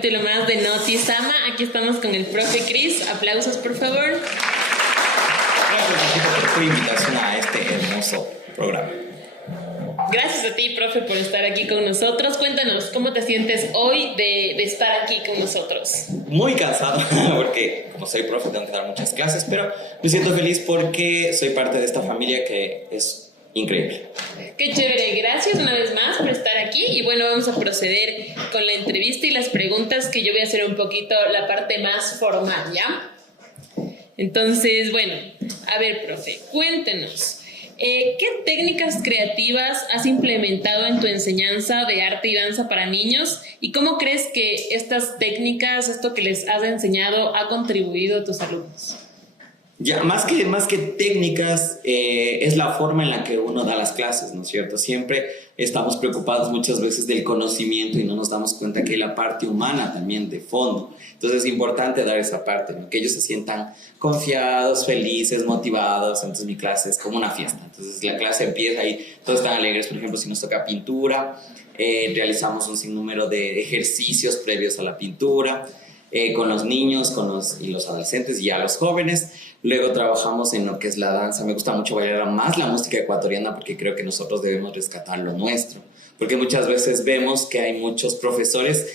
capítulo más de Notisama. Aquí estamos con el profe Cris. Aplausos, por favor. Gracias por tu invitación a este hermoso programa. Gracias a ti, profe, por estar aquí con nosotros. Cuéntanos, ¿cómo te sientes hoy de estar aquí con nosotros? Muy cansado porque como soy profe tengo que dar muchas clases, pero me siento feliz porque soy parte de esta familia que es increíble. Qué chévere, gracias una vez más por estar aquí. Y bueno, vamos a proceder con la entrevista y las preguntas, que yo voy a hacer un poquito la parte más formal, ¿ya? Entonces, bueno, a ver, profe, cuéntenos. ¿Qué técnicas creativas has implementado en tu enseñanza de arte y danza para niños? ¿Y cómo crees que estas técnicas, esto que les has enseñado, ha contribuido a tus alumnos? Ya, más que técnicas, es la forma en la que uno da las clases, ¿no es cierto? Siempre estamos preocupados muchas veces del conocimiento y no nos damos cuenta que hay la parte humana también de fondo. Entonces es importante dar esa parte, ¿no? Que ellos se sientan confiados, felices, motivados. Entonces mi clase es como una fiesta. Entonces la clase empieza y todos están alegres. Por ejemplo, si nos toca pintura, realizamos un sinnúmero de ejercicios previos a la pintura, con los niños y los adolescentes y ya los jóvenes. Luego trabajamos en lo que es la danza. Me gusta mucho bailar más la música ecuatoriana porque creo que nosotros debemos rescatar lo nuestro. Porque muchas veces vemos que hay muchos profesores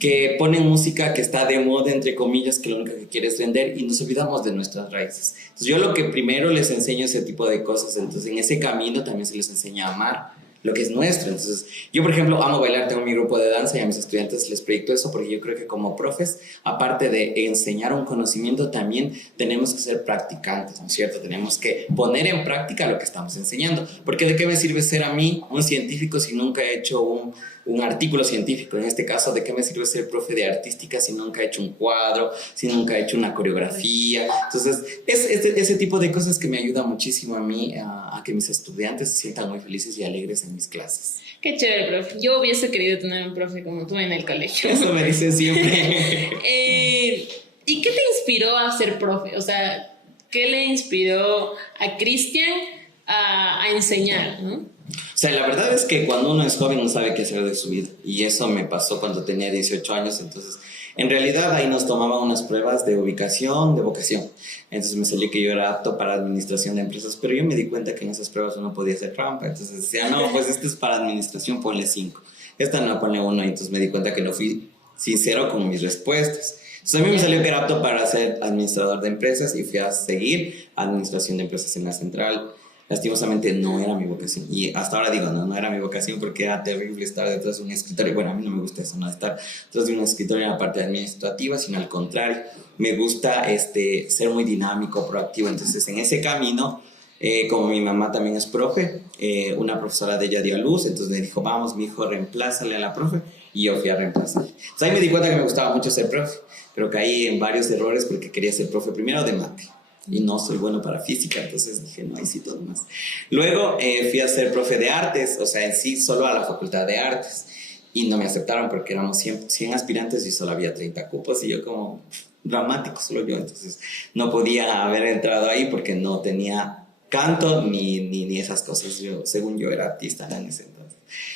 que ponen música que está de moda, entre comillas, que lo único que quiere es vender y nos olvidamos de nuestras raíces. Entonces yo lo que primero les enseño ese tipo de cosas. Entonces en ese camino también se les enseña a amar lo que es nuestro. Entonces yo, por ejemplo, amo bailar, tengo mi grupo de danza y a mis estudiantes les proyecto eso porque yo creo que como profes, aparte de enseñar un conocimiento, también tenemos que ser practicantes, ¿no es cierto? Tenemos que poner en práctica lo que estamos enseñando, porque ¿de qué me sirve ser a mí un científico si nunca he hecho un artículo científico? En este caso, ¿de qué me sirve ser profe de artística si nunca he hecho un cuadro, si nunca he hecho una coreografía? Entonces, es ese tipo de cosas que me ayuda muchísimo a mí a que mis estudiantes se sientan muy felices y alegres en mis clases. Qué chévere, profe. Yo hubiese querido tener un profe como tú en el colegio. Eso me dicen siempre. ¿Y qué te inspiró a ser profe? O sea, ¿qué le inspiró a Cristian a enseñar, ¿no? O sea, la verdad es que cuando uno es joven no sabe qué hacer de su vida. Y eso me pasó cuando tenía 18 años. Entonces, en realidad ahí nos tomaban unas pruebas de ubicación, de vocación. Entonces me salió que yo era apto para administración de empresas, pero yo me di cuenta que en esas pruebas uno podía hacer trampa. Entonces decía, no, pues este es para administración, ponle 5. Esta no, ponle 1. Y entonces me di cuenta que no fui sincero con mis respuestas. Entonces a mí me salió que era apto para ser administrador de empresas y fui a seguir administración de empresas en la central. Lastimosamente no era mi vocación y hasta ahora digo, no era mi vocación porque era terrible estar detrás de un escritorio. Bueno, a mí no me gusta eso, no estar detrás de un escritorio en la parte administrativa, sino al contrario, me gusta ser muy dinámico, proactivo. Entonces en ese camino, como mi mamá también es profe, una profesora de ella dio a luz, entonces me dijo, vamos mi hijo, reemplázale a la profe, y yo fui a reemplazarle. Entonces ahí me di cuenta que me gustaba mucho ser profe, pero caí en varios errores porque quería ser profe primero de mate y no soy bueno para física, entonces dije, no, ahí sí todo más. Luego fui a ser profe de artes, o sea, en sí solo a la facultad de artes, y no me aceptaron porque éramos 100 aspirantes y solo había 30 cupos, y yo como dramático, solo yo, entonces no podía haber entrado ahí porque no tenía canto ni esas cosas. Según yo era artista en ese entonces.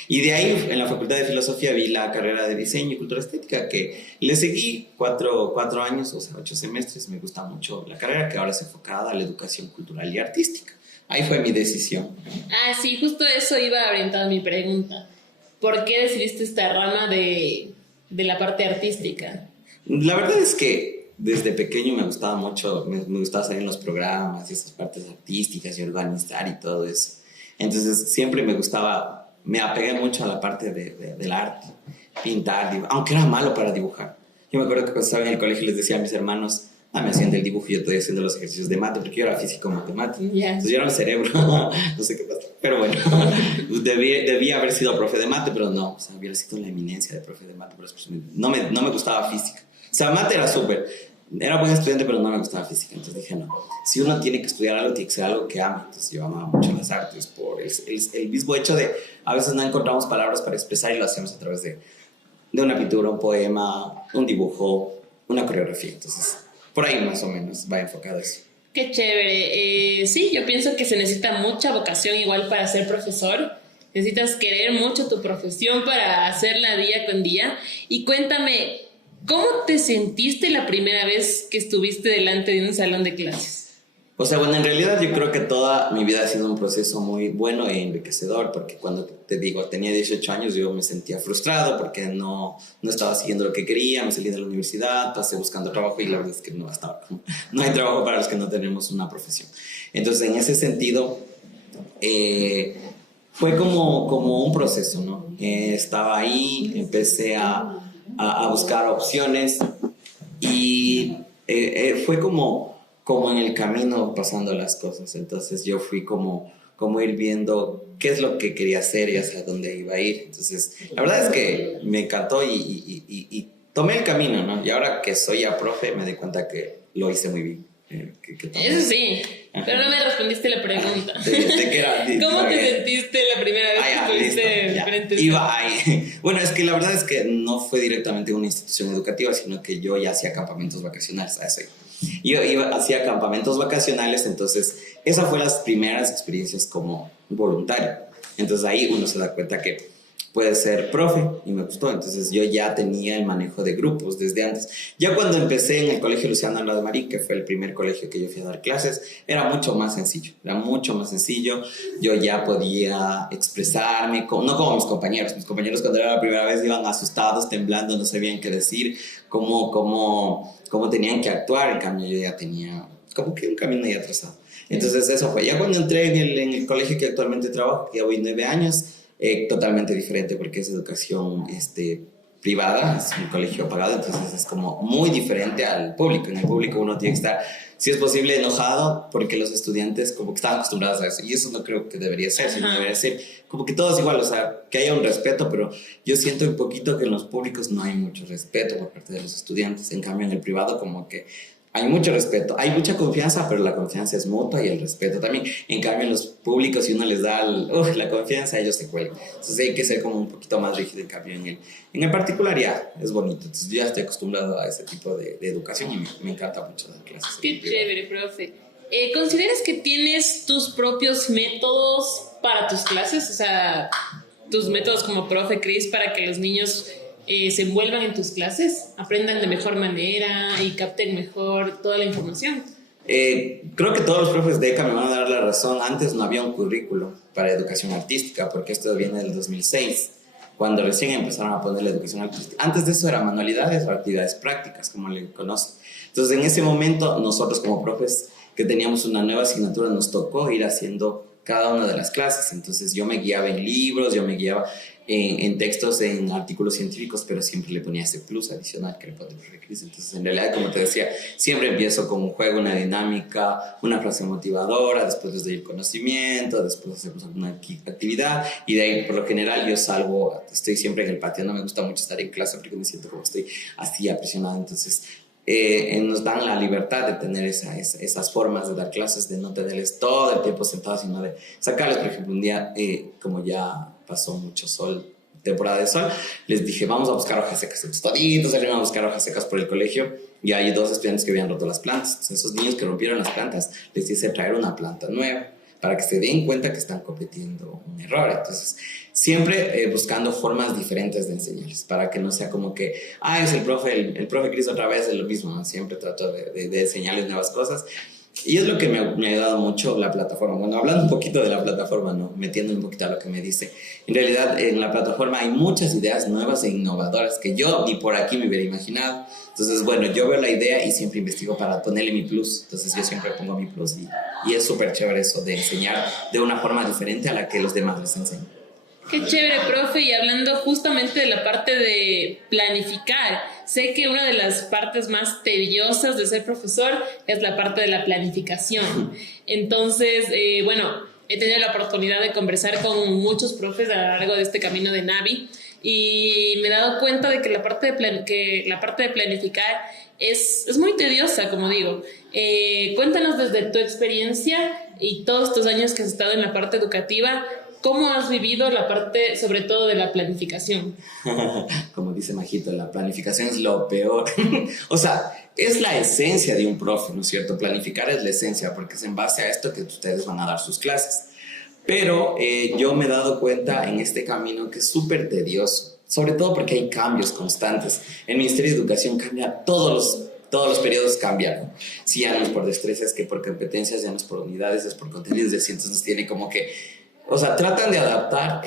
Y de ahí, en la Facultad de Filosofía, vi la carrera de Diseño y Cultura Estética, que le seguí 4 años, o sea, 8 semestres. Me gusta mucho la carrera, que ahora es enfocada a la educación cultural y artística. Ahí fue mi decisión. Ah, sí, justo eso iba orientada mi pregunta. ¿Por qué decidiste esta rama de la parte artística? La verdad es que desde pequeño me gustaba mucho, me gustaba salir en los programas y esas partes artísticas y organizar y todo eso. Entonces siempre me apegué mucho a la parte del arte, pintar, aunque era malo para dibujar. Yo me acuerdo que cuando estaba en el colegio les decía a mis hermanos, me hacían del dibujo y yo estoy haciendo los ejercicios de mate, porque yo era físico matemático. Yeah. Entonces yo era un cerebro, no sé qué pasa. Pero bueno, debía haber sido profe de mate, pero no, o sea, hubiera sido la eminencia de profe de mate, pero no me gustaba física. O sea, mate era súper, era buen estudiante, pero no me gustaba física. Entonces dije, no, si uno tiene que estudiar algo, tiene que ser algo que ame. Entonces yo amaba mucho las artes por el mismo hecho de a veces no encontramos palabras para expresar y lo hacemos a través de una pintura, un poema, un dibujo, una coreografía. Entonces, por ahí más o menos va enfocado eso. Qué chévere. Sí, yo pienso que se necesita mucha vocación igual para ser profesor. Necesitas querer mucho tu profesión para hacerla día con día. Y cuéntame, ¿Cómo te sentiste la primera vez que estuviste delante de un salón de clases? O sea, bueno, en realidad yo creo que toda mi vida ha sido un proceso muy bueno e enriquecedor, porque cuando te digo, tenía 18 años, yo me sentía frustrado porque no estaba siguiendo lo que quería, me salí de la universidad, pasé buscando trabajo y la verdad es que no hay trabajo para los que no tenemos una profesión. Entonces, en ese sentido, fue como un proceso, ¿no? Estaba ahí, empecé a buscar opciones y fue como en el camino pasando las cosas. Entonces yo fui como ir viendo qué es lo que quería hacer y hacia dónde iba a ir. Entonces, la verdad es que me encantó y tomé el camino, ¿no? Y ahora que soy ya profe, me di cuenta que lo hice muy bien. Eso sí, pero no me respondiste la pregunta. ¿De qué era? ¿Cómo te sentiste la primera vez que estuviste frente? Iba ahí. Bueno, es que la verdad es que no fue directamente una institución educativa, sino que yo ya hacía campamentos vacacionales, a eso iba. Hacía campamentos vacacionales, entonces esa fue las primeras experiencias como voluntario. Entonces ahí uno se da cuenta que puede ser profe y me gustó. Entonces yo ya tenía el manejo de grupos desde antes. Ya cuando empecé en el Colegio Luciano Alba de Marín, que fue el primer colegio que yo fui a dar clases, era mucho más sencillo. Era mucho más sencillo. Yo ya podía expresarme, no como mis compañeros. Mis compañeros cuando era la primera vez iban asustados, temblando, no sabían qué decir, cómo tenían que actuar. En cambio yo ya tenía como que un camino ya trazado. Entonces eso fue. Ya cuando entré en el colegio que actualmente trabajo, que ya voy 9 años, totalmente diferente porque es educación privada, es un colegio pagado, entonces es como muy diferente al público. En el público uno tiene que estar, si es posible, enojado porque los estudiantes como que están acostumbrados a eso, y eso no creo que debería ser, sino debería ser como que todos igual, o sea, que haya un respeto, pero yo siento un poquito que en los públicos no hay mucho respeto por parte de los estudiantes. En cambio en el privado como que hay mucho respeto, hay mucha confianza, pero la confianza es mutua y el respeto también. En cambio, en los públicos, si uno les da la confianza, ellos se cuelgan. Entonces hay que ser como un poquito más rígido. En cambio, en el particular ya es bonito. Entonces yo ya estoy acostumbrado a ese tipo de educación y me encanta mucho dar clases. Qué chévere, profe. ¿Consideras que tienes tus propios métodos para tus clases? O sea, tus métodos como profe, Cris, para que los niños se envuelvan en tus clases, aprendan de mejor manera y capten mejor toda la información. Creo que todos los profes de ECA me van a dar la razón. Antes no había un currículo para educación artística, porque esto viene del 2006, cuando recién empezaron a poner la educación artística. Antes de eso eran manualidades o actividades prácticas, como le conocen. Entonces, en ese momento, nosotros como profes que teníamos una nueva asignatura, nos tocó ir haciendo cada una de las clases. Entonces, yo me guiaba en libros, yo me guiaba en textos, en artículos científicos, pero siempre le ponía ese plus adicional que le pone el profe Cris. Entonces, en realidad, como te decía, siempre empiezo con un juego, una dinámica, una frase motivadora, después les doy el conocimiento, después hacemos alguna actividad, y de ahí, por lo general, yo salgo, estoy siempre en el patio. No me gusta mucho estar en clase porque me siento como estoy así aprisionado. Entonces, nos dan la libertad de tener esas formas de dar clases, de no tenerles todo el tiempo sentados, sino de sacarles. Por ejemplo, un día, como ya pasó mucho sol, temporada de sol, les dije, vamos a buscar hojas secas. Entonces, toditos salieron a buscar hojas secas por el colegio, y hay 2 estudiantes que habían roto las plantas. Entonces, esos niños que rompieron las plantas, les hice traer una planta nueva para que se den cuenta que están cometiendo un error. Entonces, siempre buscando formas diferentes de enseñarles, para que no sea como que, es el profe Cris otra vez, es lo mismo, ¿no? Siempre trato de enseñarles nuevas cosas. Y es lo que me ha ayudado mucho la plataforma. Bueno, hablando un poquito de la plataforma, ¿no? Metiendo un poquito a lo que me dice. En realidad, en la plataforma hay muchas ideas nuevas e innovadoras que yo ni por aquí me hubiera imaginado. Entonces, bueno, yo veo la idea y siempre investigo para ponerle mi plus. Entonces, yo siempre pongo mi plus y es súper chévere eso de enseñar de una forma diferente a la que los demás les enseñan. Qué chévere, profe. Y hablando justamente de la parte de planificar, sé que una de las partes más tediosas de ser profesor es la parte de la planificación. Entonces, bueno, he tenido la oportunidad de conversar con muchos profes a lo largo de este camino de Navi, y me he dado cuenta de que la parte de planificar es muy tediosa, como digo. Cuéntanos desde tu experiencia y todos estos años que has estado en la parte educativa, ¿cómo has vivido la parte, sobre todo, de la planificación? Como dice Majito, la planificación es lo peor. O sea, es la esencia de un profe, ¿no es cierto? Planificar es la esencia, porque es en base a esto que ustedes van a dar sus clases. Pero yo me he dado cuenta en este camino que es súper tedioso. sobre todo porque hay cambios constantes. El Ministerio de Educación cambia todos los periodos cambian. Si ya no es por destrezas, que por competencias, ya no es por unidades, es por contenidos, entonces tiene como que, o sea, tratan de adaptar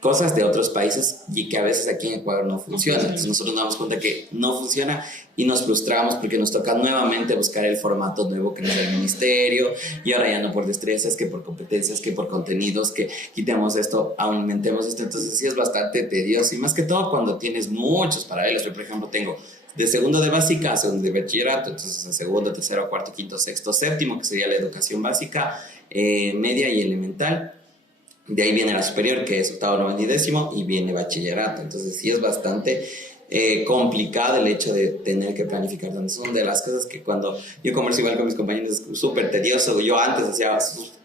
cosas de otros países y que a veces aquí en Ecuador no funciona. Entonces nosotros nos damos cuenta que no funciona y nos frustramos porque nos toca nuevamente buscar el formato nuevo que nos da el ministerio, y ahora ya no por destrezas, que por competencias, que por contenidos, que quitemos esto, aumentemos esto. Entonces sí es bastante tedioso, y más que todo cuando tienes muchos paralelos. Yo, por ejemplo, tengo de segundo de básica a segundo de bachillerato, entonces a segundo, tercero, cuarto, quinto, sexto, séptimo, que sería la educación básica, media y elemental. De ahí viene la superior, que es octavo, noveno y décimo, y viene bachillerato. Entonces sí es bastante complicado el hecho de tener que planificar. Entonces, son de las cosas que cuando yo converso igual con mis compañeros es súper tedioso. Yo antes hacía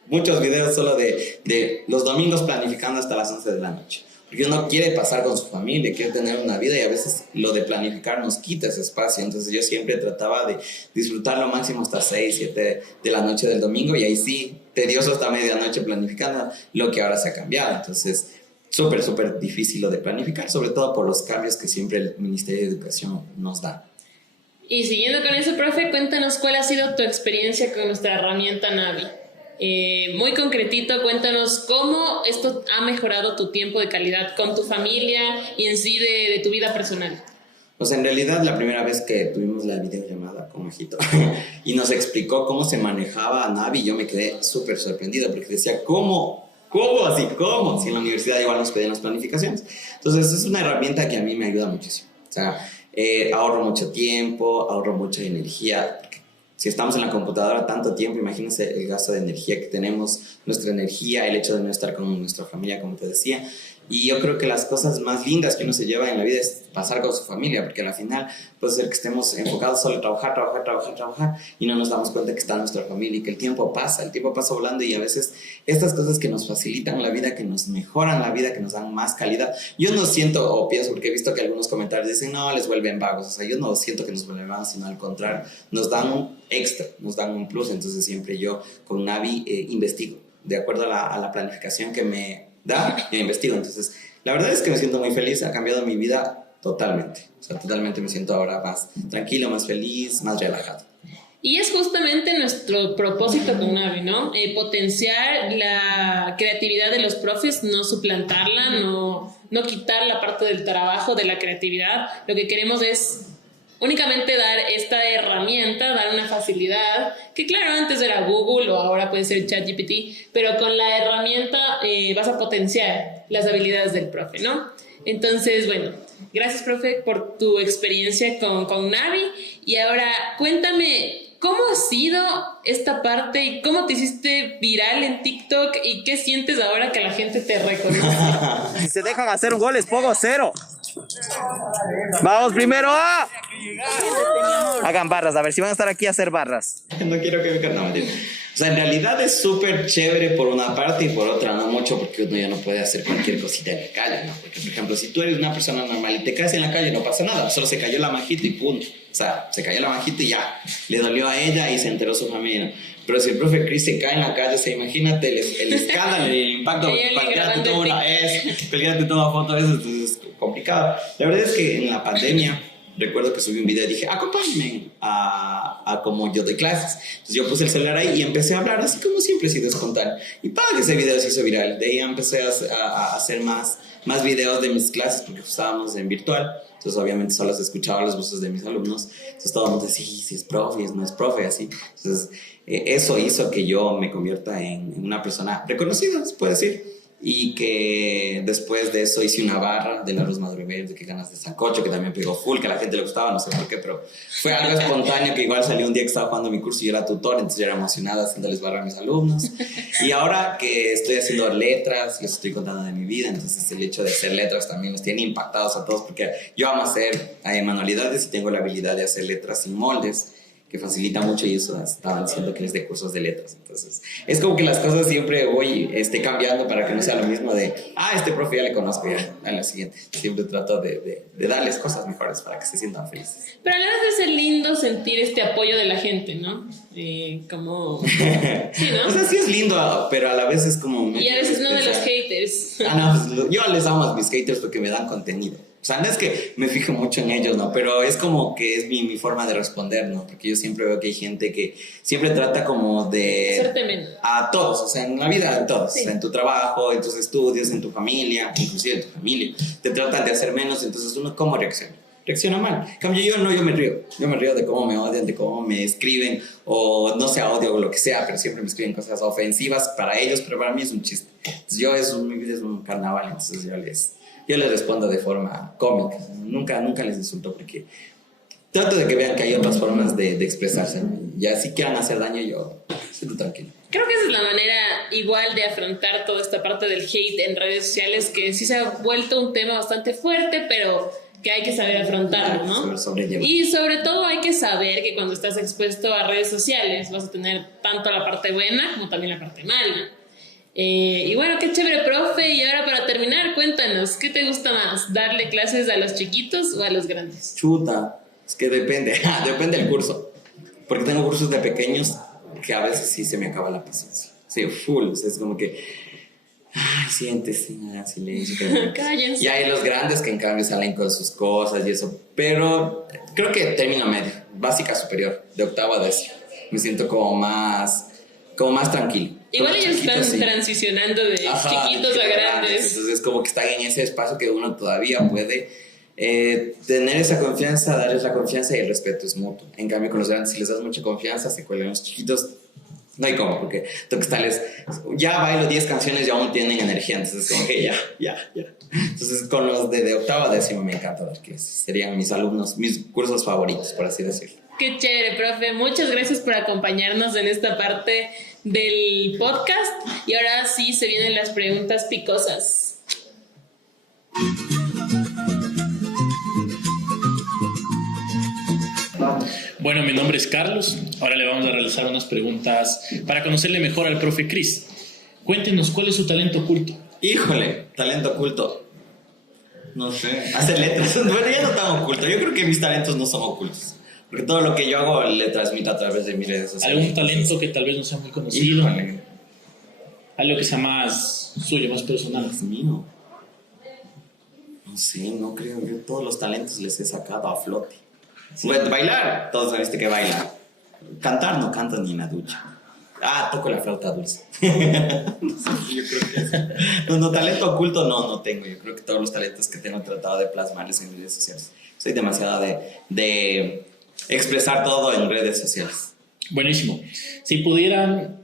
muchos videos solo de los domingos planificando hasta las 11 de la noche. Porque uno quiere pasar con su familia, quiere tener una vida, y a veces lo de planificar nos quita ese espacio. Entonces yo siempre trataba de disfrutar lo máximo hasta 6, 7 de la noche del domingo, y ahí sí, tedioso hasta medianoche planificando, lo que ahora se ha cambiado. Entonces, súper difícil lo de planificar, sobre todo por los cambios que siempre el Ministerio de Educación nos da. Y siguiendo con eso, profe, cuéntanos cuál ha sido tu experiencia con nuestra herramienta Navi. Muy concretito, cuéntanos cómo esto ha mejorado tu tiempo de calidad con tu familia y en sí de tu vida personal. Pues en realidad la primera vez que tuvimos la videollamada con Majito y nos explicó cómo se manejaba Navi, yo me quedé súper sorprendido porque decía, ¿cómo así? ¿Cómo? Si en la universidad igual nos pedían las planificaciones. Entonces es una herramienta que a mí me ayuda muchísimo. O sea, ahorro mucho tiempo, ahorro mucha energía. Si estamos en la computadora tanto tiempo, imagínense el gasto de energía que tenemos, nuestra energía, el hecho de no estar con nuestra familia, como te decía. Y yo creo que las cosas más lindas que uno se lleva en la vida es pasar con su familia, porque al final puede ser que estemos enfocados solo en trabajar, y no nos damos cuenta que está nuestra familia y que el tiempo pasa volando, y a veces estas cosas que nos facilitan la vida, que nos mejoran la vida, que nos dan más calidad, yo no siento o pienso, porque he visto que algunos comentarios dicen, no, les vuelven vagos. O sea, yo no siento que nos vuelven vagos, sino al contrario, nos dan un extra, nos dan un plus. Entonces siempre yo con Navi investigo, de acuerdo a la planificación que me da, yo investigo. Entonces la verdad es que me siento muy feliz, ha cambiado mi vida totalmente. O sea, totalmente me siento ahora más tranquilo, más feliz, más relajado. Y es justamente nuestro propósito con Navi, ¿no? Potenciar la creatividad de los profes, no suplantarla, no quitar la parte del trabajo, de la creatividad. Lo que queremos es únicamente dar esta herramienta, dar una facilidad, que claro, antes era Google o ahora puede ser ChatGPT, pero con la herramienta vas a potenciar las habilidades del profe, ¿no? Entonces, bueno, gracias, profe, por tu experiencia con Navi. Y ahora, cuéntame, ¿cómo ha sido esta parte y cómo te hiciste viral en TikTok y qué sientes ahora que la gente te reconoce? Si se dejan hacer un gol, les pongo 0. Vamos primero a... Hagan barras, a ver si van a estar aquí a hacer barras. No quiero que me canten, no, mentira. O sea, en realidad es súper chévere por una parte, y por otra no mucho, porque uno ya no puede hacer cualquier cosita en la calle, ¿no? Porque, por ejemplo, si tú eres una persona normal y te caes en la calle, no pasa nada, solo se cayó la majita y punto. O sea, se cayó la majita y ya, le dolió a ella y se enteró su familia, ¿no? Pero si el profe Chris se cae en la calle, o sea, imagínate el escándalo, el impacto, cualquiera te toma foto de eso, entonces es complicado. La verdad es que en la pandemia recuerdo que subí un video y dije, acompáñenme a como yo doy clases. Entonces yo puse el celular ahí y empecé a hablar así como siempre, sin descontar. Y para ese video se hizo viral. De ahí empecé a hacer más videos de mis clases, porque estábamos en virtual. Entonces obviamente solo se escuchaba las voces de mis alumnos. Entonces todo el mundo decía, sí, es profe, no es profe, así. Entonces eso hizo que yo me convierta en una persona reconocida, se puede decir. Y que después de eso hice una barra del arroz madre verde, que ganas de sancocho, que también pegó full, que a la gente le gustaba, no sé por qué, pero fue algo espontáneo, que igual salió un día que estaba jugando mi curso y yo era tutor, entonces yo era emocionada haciéndoles barra a mis alumnos. Y ahora que estoy haciendo letras, les estoy contando de mi vida, entonces el hecho de hacer letras también nos tiene impactados a todos, porque yo amo hacer manualidades y tengo la habilidad de hacer letras sin moldes. que facilita mucho y eso estaban diciendo que es de cursos de letras. Entonces, es como que las cosas siempre voy cambiando para que no sea lo mismo de, este profe ya le conozco, ya a la siguiente. Siempre trato de darles cosas mejores para que se sientan felices. Pero a la vez es lindo sentir este apoyo de la gente, ¿no? Como... Sí, ¿no? O sea, sí es lindo, pero a la vez es como... Y a veces no de los haters. Pues, yo les amo a mis haters porque me dan contenido. O sea, no es que me fijo mucho en ellos, ¿no? Pero es como que es mi forma de responder, ¿no? Porque yo siempre veo que hay gente que siempre trata como de... Hacerte menos. A todos, o sea, en la vida, en todos. Sí. O sea, en tu trabajo, en tus estudios, en tu familia, inclusive en tu familia. Te tratan de hacer menos, entonces uno, ¿cómo reacciona? Reacciona mal. En cambio, yo no, yo me río. Yo me río de cómo me odian, de cómo me escriben, o no sea odio o lo que sea, pero siempre me escriben cosas ofensivas para ellos, pero para mí es un chiste. Entonces, mi vida es un carnaval, entonces yo les respondo de forma cómica. Nunca les insulto porque trato de que vean que hay otras formas de expresarse, ¿no? Y así quieran hacer daño, yo siento tranquilo. Creo que esa es la manera igual de afrontar toda esta parte del hate en redes sociales, que sí se ha vuelto un tema bastante fuerte, pero que hay que saber afrontarlo, ¿no? Y sobre todo hay que saber que cuando estás expuesto a redes sociales vas a tener tanto la parte buena como también la parte mala. Y bueno, qué chévere, profe. Y ahora para terminar, cuéntanos, ¿qué te gusta más? ¿Darle clases a los chiquitos o a los grandes? Chuta, es que depende, depende del curso. Porque tengo cursos de pequeños que a veces sí se me acaba la paciencia. Sí, full, o sea, es como que... siéntese, haga silencio. Cállense. Y hay los grandes que en cambio salen con sus cosas y eso. Pero creo que término medio, básica superior, de octavo a décimo. Me siento como más tranquilo. Igual ellos están transicionando de chiquitos a grandes. Entonces como que están en ese espacio que uno todavía puede tener esa confianza, darles la confianza y el respeto es mutuo. En cambio con los grandes, si les das mucha confianza, se cuelgan. Los chiquitos no hay cómo, porque tengo que estarles, ya bailo 10 canciones y aún tienen energía, entonces como que ya. Entonces con los de octavo a décimo me encanta dar clases, serían mis alumnos, mis cursos favoritos, por así decirlo. Qué chévere, profe. Muchas gracias por acompañarnos en esta parte del podcast. Y ahora sí se vienen las preguntas picosas. Bueno, mi nombre es Carlos. Ahora le vamos a realizar unas preguntas para conocerle mejor al profe Cris. Cuéntenos, ¿cuál es su talento oculto? Híjole, talento oculto. No sé, hacer letras. Bueno, ya no tan oculto. Yo creo que mis talentos no son ocultos. Porque todo lo que yo hago le transmito a través de mis redes sociales. ¿Algún talento que tal vez no sea muy conocido? Híjole. Algo que sea más suyo, más personal. Dios mío. No sé, no creo. Yo todos los talentos les he sacado a flote. Sí. Bueno, bailar, todos sabiste que baila. Cantar no canto ni en la ducha. Toco la flauta dulce. Yo creo que eso. No, talento oculto no tengo. Yo creo que todos los talentos que tengo he tratado de plasmarles en redes sociales. Soy demasiado de expresar todo en redes sociales. Buenísimo. Si pudieran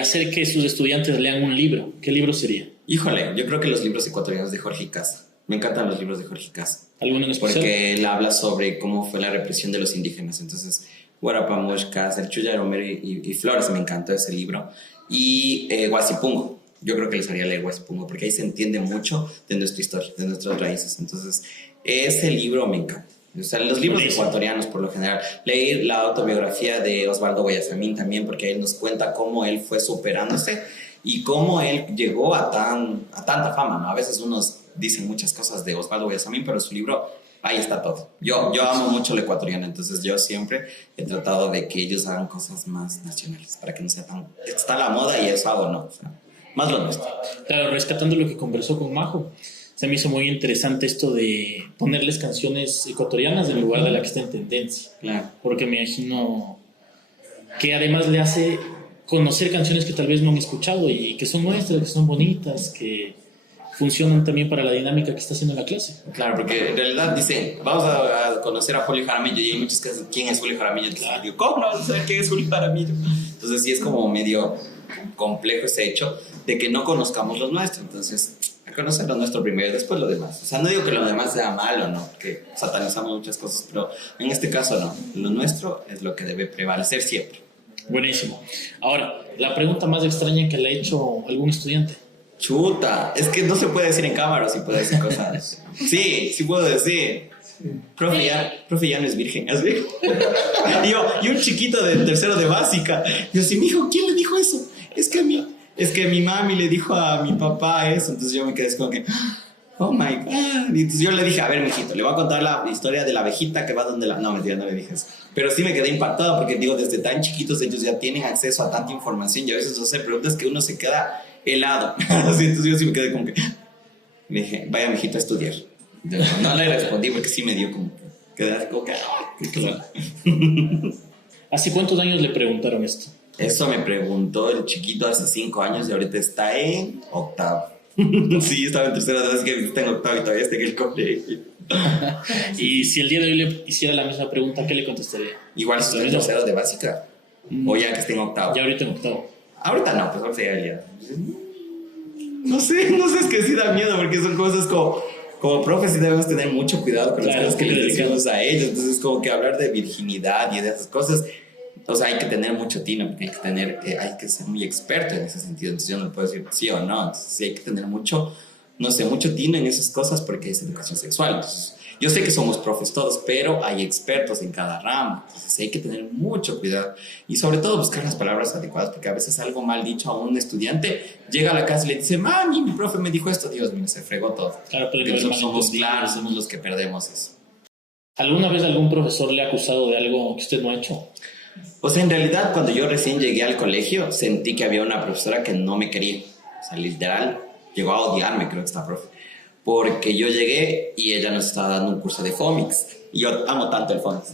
hacer que sus estudiantes lean un libro, ¿qué libro sería? Híjole, yo creo que los libros ecuatorianos de Jorge Casa. Me encantan los libros de Jorge Casa. ¿Alguno en especial? Porque él habla sobre cómo fue la represión de los indígenas. Entonces, Guarapamushkas, El Chulla Romero y Flores, me encantó ese libro. Y Huasipungo. Yo creo que les haría leer Huasipungo porque ahí se entiende mucho de nuestra historia, de nuestras raíces. Entonces, ese libro me encanta. O sea, los libros ecuatorianos por lo general. Leí la autobiografía de Osvaldo Guayasamín también porque él nos cuenta cómo él fue superándose y cómo él llegó a tanta fama, ¿no? A veces unos dicen muchas cosas de Osvaldo Guayasamín, pero su libro, ahí está todo. Yo amo mucho lo ecuatoriano, entonces yo siempre he tratado de que ellos hagan cosas más nacionales, para que no sea tan... Está la moda y eso hago, ¿no? O sea, más lo nuestro. Claro, rescatando lo que conversó con Majo, se me hizo muy interesante esto de ponerles canciones ecuatorianas en lugar de la que está en tendencia. Claro. Porque me imagino que además le hace conocer canciones que tal vez no han escuchado y que son nuestras, que son bonitas, que funcionan también para la dinámica que está haciendo la clase. Claro, porque en realidad dicen, vamos a conocer a Julio Jaramillo y hay muchos que dicen, ¿quién es Julio Jaramillo? Entonces, Claro. digo, ¿cómo no vas a saber quién es Julio Jaramillo? Entonces sí es como medio complejo ese hecho de que no conozcamos lo nuestro. Entonces, a conocer lo nuestro primero y después lo demás. O sea, no digo que lo demás sea malo, ¿no? Que satanizamos muchas cosas, pero en este caso no. Lo nuestro es lo que debe prevalecer siempre. Buenísimo. Ahora, la pregunta más extraña que le ha hecho algún estudiante. Chuta, es que no se puede decir en cámara, si puedo decir cosas. Sí puedo decir. profe ya no es virgen, así. Y un chiquito de tercero de básica. Yo así, mijo, ¿quién le dijo eso? Es que mi mami le dijo a mi papá eso. Entonces yo me quedé como que, oh my God. Y entonces yo le dije, a ver, mijito, le voy a contar la historia de la abejita que va donde la... No, mentira, no le dije eso. Pero sí me quedé impactado porque, digo, desde tan chiquitos ellos ya tienen acceso a tanta información y a veces hacer preguntas que uno se queda helado. Así, entonces yo sí me quedé como que... Le dije, vaya, mijito, a estudiar. No le respondí porque sí me dio como... Quedé como que... ¿Hace cuántos años le preguntaron esto? Eso me preguntó el chiquito hace 5 años y ahorita está en octavo. Sí, estaba en tercera, es que está en octavo y todavía está en el colegio. Y si el día de hoy le hiciera la misma pregunta, ¿qué le contestaría? Igual si está en terceros de básica. O ya que esté en octavo. Ya ahorita en octavo. Ahorita no, pues ahorita ya. No sé, es que sí da miedo porque son cosas como profes sí debemos tener mucho cuidado con las cosas que les decimos a ellos. Entonces como que hablar de virginidad y de esas cosas, o sea, hay que tener mucho tino, porque hay que ser muy experto en ese sentido. Entonces yo no puedo decir sí o no. Entonces sí hay que tener mucho tino en esas cosas porque es educación sexual. Entonces, yo sé que somos profes todos, pero hay expertos en cada ramo. Entonces hay que tener mucho cuidado y sobre todo buscar las palabras adecuadas, porque a veces algo mal dicho a un estudiante llega a la casa y le dice, mami, mi profe me dijo esto, Dios mío, se fregó todo. Claro, pero nosotros somos claros, somos los que perdemos eso. ¿Alguna vez algún profesor le ha acusado de algo que usted no ha hecho? O sea, en realidad, cuando yo recién llegué al colegio, sentí que había una profesora que no me quería. O sea, literal, llegó a odiarme, creo que esta profe. Porque yo llegué y ella nos estaba dando un curso de Fomix. Y yo amo tanto el Fomix.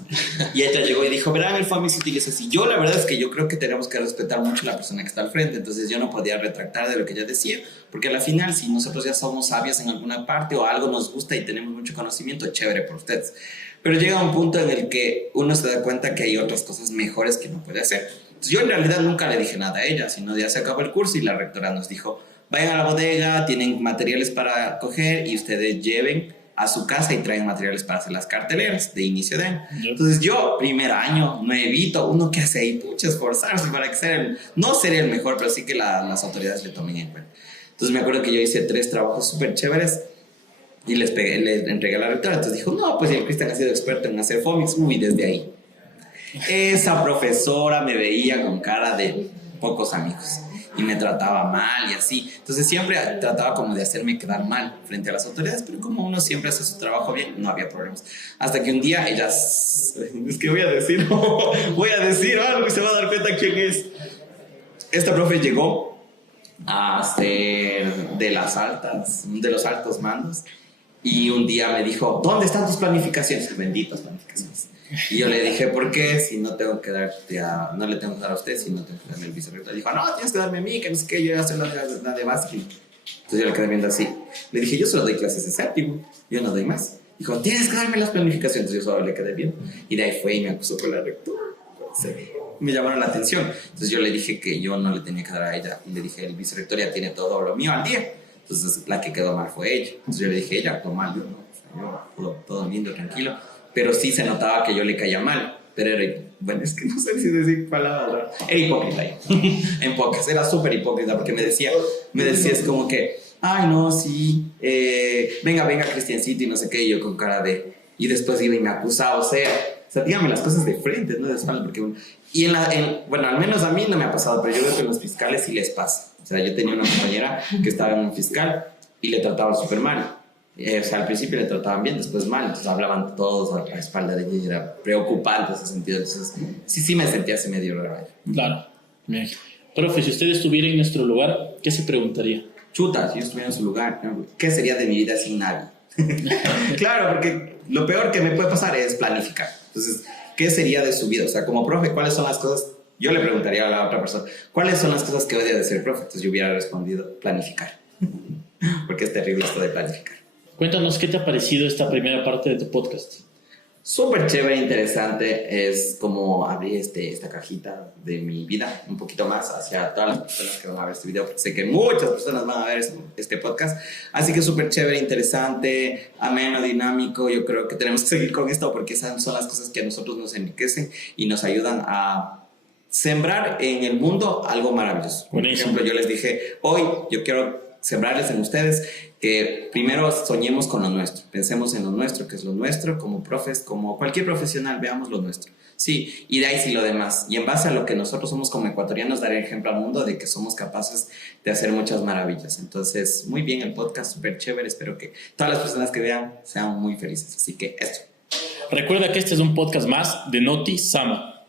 Y ella llegó y dijo, verán, el Fomix se utiliza así. Yo la verdad es que yo creo que tenemos que respetar mucho a la persona que está al frente. Entonces yo no podía retractar de lo que ella decía. Porque al final, si nosotros ya somos sabios en alguna parte o algo nos gusta y tenemos mucho conocimiento, chévere por ustedes. Pero llega un punto en el que uno se da cuenta que hay otras cosas mejores que no puede hacer. Entonces yo en realidad nunca le dije nada a ella, sino ya se acabó el curso y la rectora nos dijo, vayan a la bodega, tienen materiales para coger y ustedes lleven a su casa y traen materiales para hacer las carteleras de inicio de año. Entonces yo, primer año, nuevito, uno que hace ahí, pucha, esforzarse para que no sería el mejor, pero sí que las autoridades le tomen en cuenta. Entonces me acuerdo que yo hice 3 trabajos súper chéveres y les entregué a la rectora. Entonces dijo, no, pues el Cristian ha sido experto en hacer Fomix. Uy, desde ahí. Esa profesora me veía con cara de pocos amigos y me trataba mal y así. Entonces siempre trataba como de hacerme quedar mal frente a las autoridades, pero como uno siempre hace su trabajo bien, no había problemas. Hasta que un día ellas... Es que voy a decir algo y se va a dar cuenta quién es. Esta profe llegó a ser de los altos mandos y un día me dijo, ¿dónde están tus planificaciones? Benditas planificaciones. Y yo le dije, ¿por qué? Si no tengo que darte no le tengo que dar a usted, si no tengo que darme el vicerrector. Dijo, no, tienes que darme a mí, que no sé qué, yo ya soy la de básica. Entonces yo le quedé viendo así. Le dije, yo solo doy clases de séptimo, yo no doy más. Dijo, tienes que darme las planificaciones. Entonces yo solo le quedé viendo. Y de ahí fue y me acusó con la rectora. Me llamaron la atención. Entonces yo le dije que yo no le tenía que dar a ella. Y le dije, el vicerrector ya tiene todo lo mío al día. Entonces la que quedó mal fue ella. Entonces yo le dije, ella actuó mal, yo no. Yo todo lindo, tranquilo. Pero sí se notaba que yo le caía mal. Pero era, bueno, es que no sé si decir palabras. Era hipócrita ahí. En pocas, era súper hipócrita porque me decía, es como que, ay, no, sí, venga, Cristiancito y no sé qué, y yo con cara de... Y después iba y me acusaba, o sea, dígame las cosas de frente, no de espalda, porque... bueno, al menos a mí no me ha pasado, pero yo veo que a los fiscales sí les pasa. O sea, yo tenía una compañera que estaba en un fiscal y le trataban súper mal. O sea, al principio le trataban bien, después mal, entonces hablaban todos a la espalda de ella y era preocupante ese sentido. Entonces, sí me sentía así medio raro. Claro. Bien. Profe, si usted estuviera en nuestro lugar, ¿qué se preguntaría? Chuta, si yo estuviera en su lugar, ¿qué sería de mi vida sin nadie? Claro, porque lo peor que me puede pasar es planificar. Entonces, ¿qué sería de su vida? O sea, como profe, ¿cuáles son las cosas? Yo le preguntaría a la otra persona, ¿cuáles son las cosas que odia de ser profe? Entonces yo hubiera respondido, planificar. Porque es terrible esto de planificar. Cuéntanos, ¿qué te ha parecido esta primera parte de tu podcast? Súper chévere, interesante. Es como abrir esta cajita de mi vida un poquito más hacia todas las personas que van a ver este video, porque sé que muchas personas van a ver este podcast. Así que súper chévere, interesante, ameno, dinámico. Yo creo que tenemos que seguir con esto porque esas son las cosas que a nosotros nos enriquecen y nos ayudan a sembrar en el mundo algo maravilloso. Por ejemplo, yo les dije, hoy yo quiero sembrarles en ustedes que primero soñemos con lo nuestro, pensemos en lo nuestro, que es lo nuestro, como profes, como cualquier profesional, veamos lo nuestro. Sí, y de ahí sí lo demás. Y en base a lo que nosotros somos como ecuatorianos, dar el ejemplo al mundo de que somos capaces de hacer muchas maravillas. Entonces, muy bien el podcast, súper chévere. Espero que todas las personas que vean sean muy felices. Así que esto. Recuerda que este es un podcast más de Noti Sama.